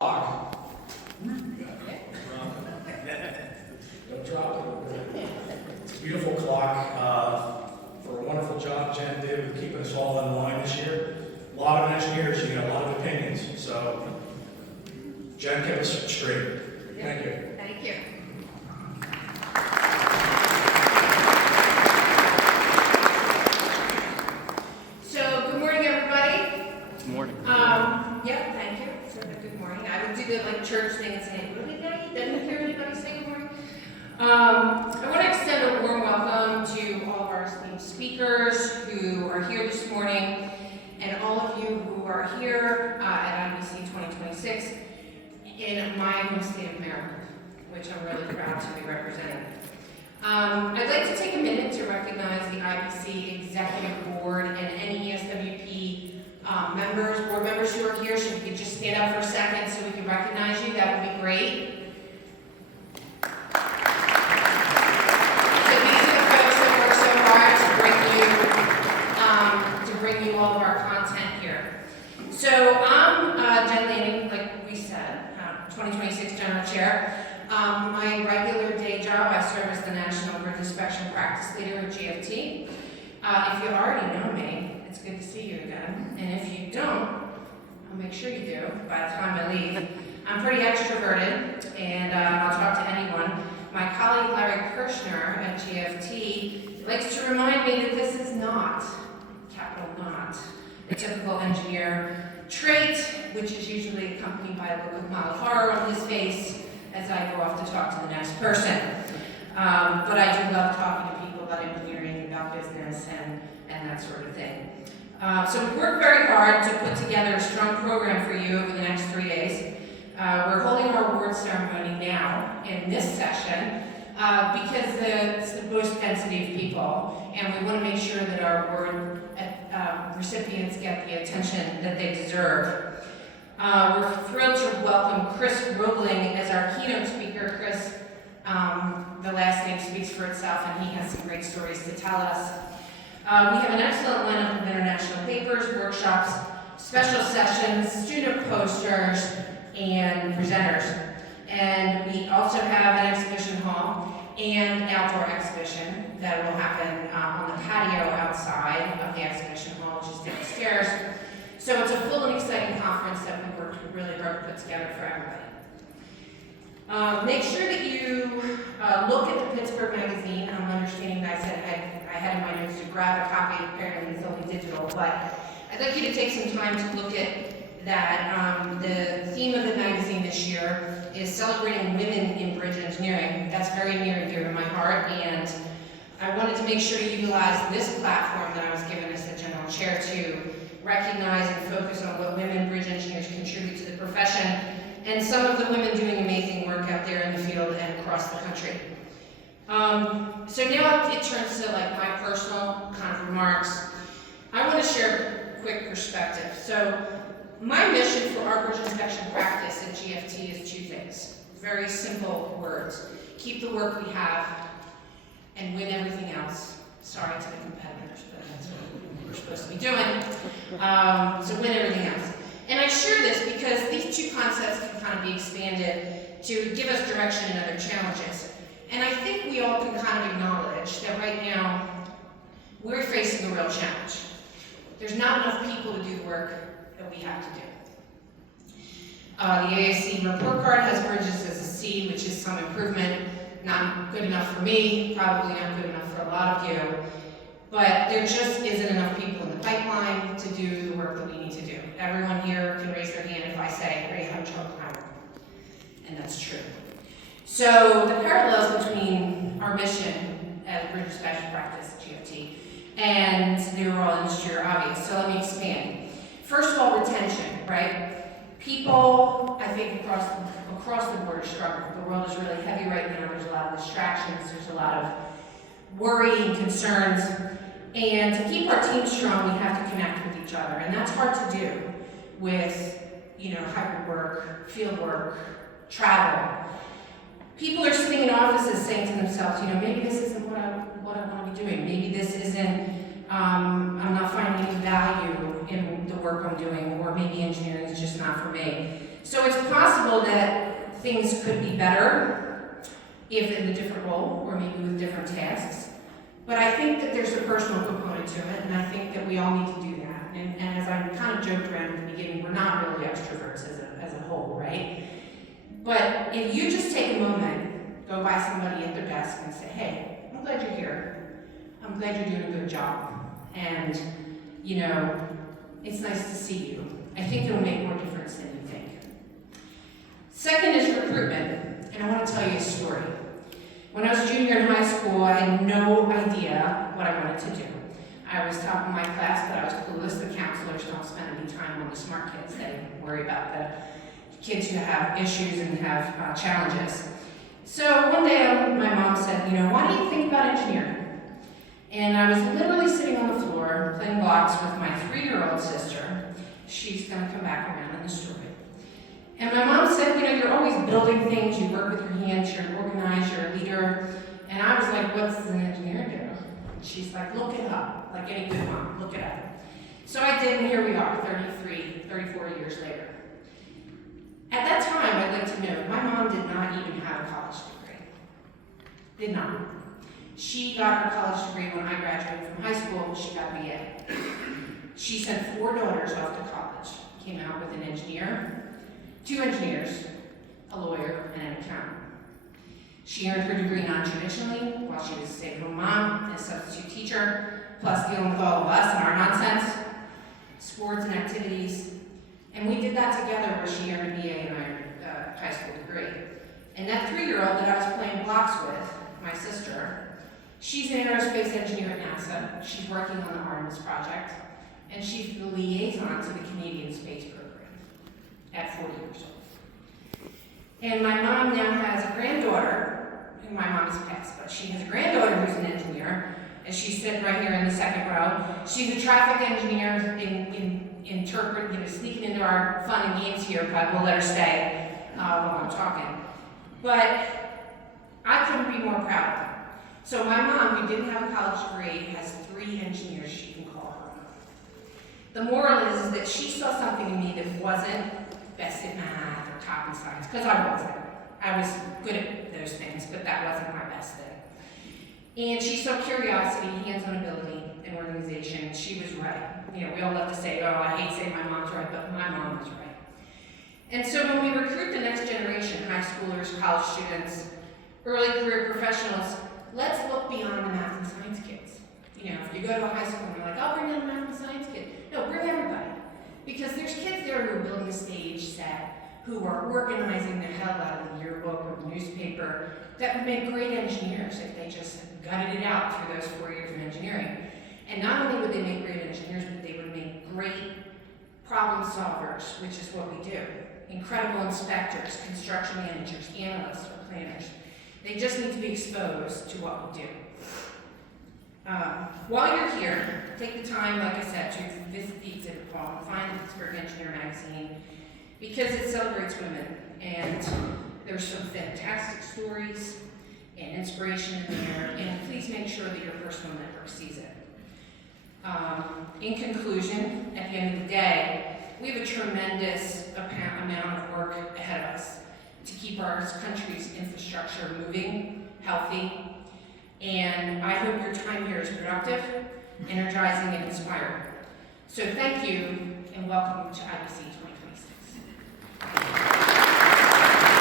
Don't drop it. It's a beautiful clock. For a wonderful job Jen did with keeping us all in line this year. A lot of engineers, a lot of opinions. So Jen kept us straight. Thank you. Thank you. So, good morning, everybody. Good morning. Yep, thank you. So, good morning. I would do the church thing and say, really, Daddy? Didn't hear anybody say good morning. I want to extend a warm welcome to all of our esteemed speakers who are here this morning, and all of you who are here at IBC 2026 in my home state of Maryland, which I'm really proud to be representing. I'd like to take a minute to recognize the IBC Executive Board and any ESWP board members who are here. So if you could just stand up for a second so we can recognize you, that would be great. So these are the folks that work so hard to bring you all of our content here. So I'm Jen Lanning, like we said, 2026 General Chair. My regular day job, I serve as the National Bridge Inspection Practice Leader at GFT. If you already know me, it's good to see you again. And if you don't, I'll make sure you do by the time I leave. I'm pretty extroverted, and I'll talk to anyone. My colleague Larry Kirshner at GFT likes to remind me that this is not, capital not, a typical engineer trait, which is usually accompanied by a look of mild horror on his face as I go off to talk to the next person. But I do love talking to people about engineering, about business, and that sort of thing. So we worked very hard to put together a strong program for you over the next 3 days. We're holding our award ceremony now in this session because it's the most density of people, and we want to make sure that our award recipients get the attention that they deserve. We're thrilled to welcome Chris Roebling as our keynote speaker. Chris, the last name speaks for itself, and he has some great stories to tell us. We have an excellent lineup of international papers, workshops, special sessions, student posters, and presenters. And we also have an exhibition hall and outdoor exhibition that will happen on the patio outside of the exhibition hall, which is downstairs. So it's a full and exciting conference that we worked really hard to put together for everybody. Make sure that you look at the Pittsburgh Magazine. I'm understanding that I said I had in my notes to grab a copy. Apparently it's only digital, but I'd like you to take some time to look at that. The theme of the magazine this year is celebrating women in bridge engineering. That's very near and dear to my heart, and I wanted to make sure to utilize this platform that I was given as the general chair to recognize and focus on what women bridge engineers contribute to the profession, and some of the women doing amazing work out there in the field and across the country. So now it turns to like my personal kind of remarks. I want to share a quick perspective. So my mission for our bridge inspection practice at GFT is two things. Very simple words. Keep the work we have and win everything else. Sorry to the competitors, but that's what we're supposed to be doing. So win everything else. And I share this because these two concepts can kind of be expanded to give us direction in other challenges. And I think we all can kind of acknowledge that right now we're facing a real challenge. There's not enough people to do the work that we have to do. The AAC report card has bridges as a C, which is some improvement. Not good enough for me, probably not good enough for a lot of you. But there just isn't enough people in the pipeline to do the work that we need to do. Everyone here can raise their hand if I say, hey, how much help can I work? And that's true. So the parallels between our mission as bridge inspection practice at GFT and the overall industry are obvious. So let me expand. First of all, retention, right? People, I think, across the board are struggling. The world is really heavy right now. There's a lot of distractions. There's a lot of worry and concerns. And to keep our team strong, we have to connect with each other. And that's hard to do with, hybrid work, field work, travel. People are sitting in offices saying to themselves, maybe this isn't what I want to be doing. Maybe this isn't, I'm not finding any value in the work I'm doing, or maybe engineering is just not for me. So it's possible that things could be better if in a different role or maybe with different tasks. But I think that there's a personal component to it, and I think that we all need to do that. And as I kind of joked around at the beginning, we're not really extroverts as a whole, right? But if you just take a moment, go by somebody at their desk and say, hey, I'm glad you're here. I'm glad you're doing a good job. And, you know, it's nice to see you. I think it'll make more difference than you think. Second is recruitment, and I want to tell you a story. When I was junior in high school, I had no idea what I wanted to do. I was top of my class, but I was clueless. The counselors don't spend any time on the smart kids. They worry about the kids who have issues and have challenges. So one day my mom said, you know, why don't you think about engineering? And I was literally sitting on the floor playing blocks with my 3-year-old sister. She's going to come back around in the story. And my mom said, you know, you're always building things, you work with your hands, you're organized, you're a leader. And I was like, what's an engineer do? And she's like, look it up, like any good mom, look it up. So I did, and here we are, 34 years later. At that time, I'd like to note, my mom did not even have a college degree. Did not. She got her college degree when I graduated from high school. She got a BA. She sent 4 daughters off to college. Came out with an engineer, 2 engineers, a lawyer, and an accountant. She earned her degree non-traditionally while she was a stay-at-home mom and a substitute teacher, plus dealing with all of us and our nonsense, sports and activities. And we did that together where she earned a BA and I earned a high school degree. And that 3-year-old that I was playing blocks with, my sister, she's an aerospace engineer at NASA. She's working on the Artemis project, and she's the liaison to the Canadian Space Program at 40 years old. And my mom now has a granddaughter, who my mom has passed, but she has a granddaughter who's an engineer, and she's sitting right here in the second row. She's a traffic engineer sneaking into our fun and games here, but we'll let her stay while I'm talking. But I couldn't be more proud. So my mom, who didn't have a college degree, has 3 engineers she can call her own. The moral is that she saw something in me that wasn't best at math or top in science, because I wasn't. I was good at those things, but that wasn't my best thing. And she saw curiosity, hands-on ability, and organization. She was right. You know, we all love to say, oh, I hate saying my mom's right, but my mom was right. And so when we recruit the next generation, high schoolers, college students, early career professionals, let's look beyond the math and science kids. You know, if you go to a high school and you're like, I'll bring in a math and science kid. No, bring everybody. Because there's kids there who are building a stage set, who are organizing the hell out of the yearbook or the newspaper, that would make great engineers if they just gutted it out through those 4 years of engineering. And not only would they make great engineers, but they would make great problem solvers, which is what we do. Incredible inspectors, construction managers, analysts, or planners. They just need to be exposed to what we do. While you're here, take the time, like I said, to visit the exhibit hall and find the Pittsburgh Engineer magazine, because it celebrates women, and there's some fantastic stories and inspiration in there, and please make sure that your personal network sees it. In conclusion, at the end of the day, we have a tremendous amount of work ahead of us to keep our country's infrastructure moving, healthy, and I hope your time here is productive, energizing, and inspiring. So thank you, and welcome to IBC